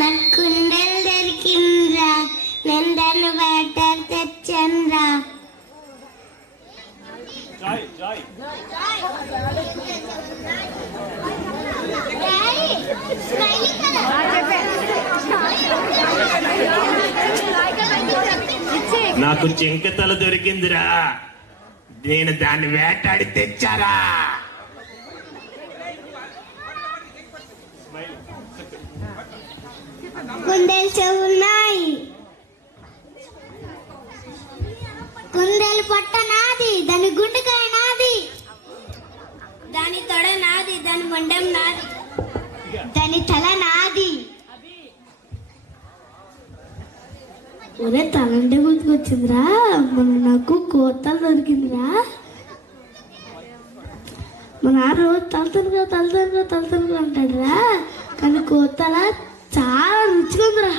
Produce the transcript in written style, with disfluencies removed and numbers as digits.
నాకు కుండలు దొరికిందిరా, నేను దాన్ని వాటర్ తెచ్చానురా. నాకు జింకతల దొరికిందిరా, నేను దాన్ని వేటాడి తెచ్చారా. కుండలు చెవున్నాయి, కుండలు పొట్ట నాది, దాని గుండెకాయ నాది, దాని తొడ నాది, దాని మొండెం నాది, దాని తల నాది. ఒరే తలంటే గుర్తుకొచ్చిందిరా, మన నాకు కోతలు దొరికిందిరా. మన రోజు తలతనుగా అంటాడురా, కానీ కోతల చాలా రుచిగా ఉందిరా.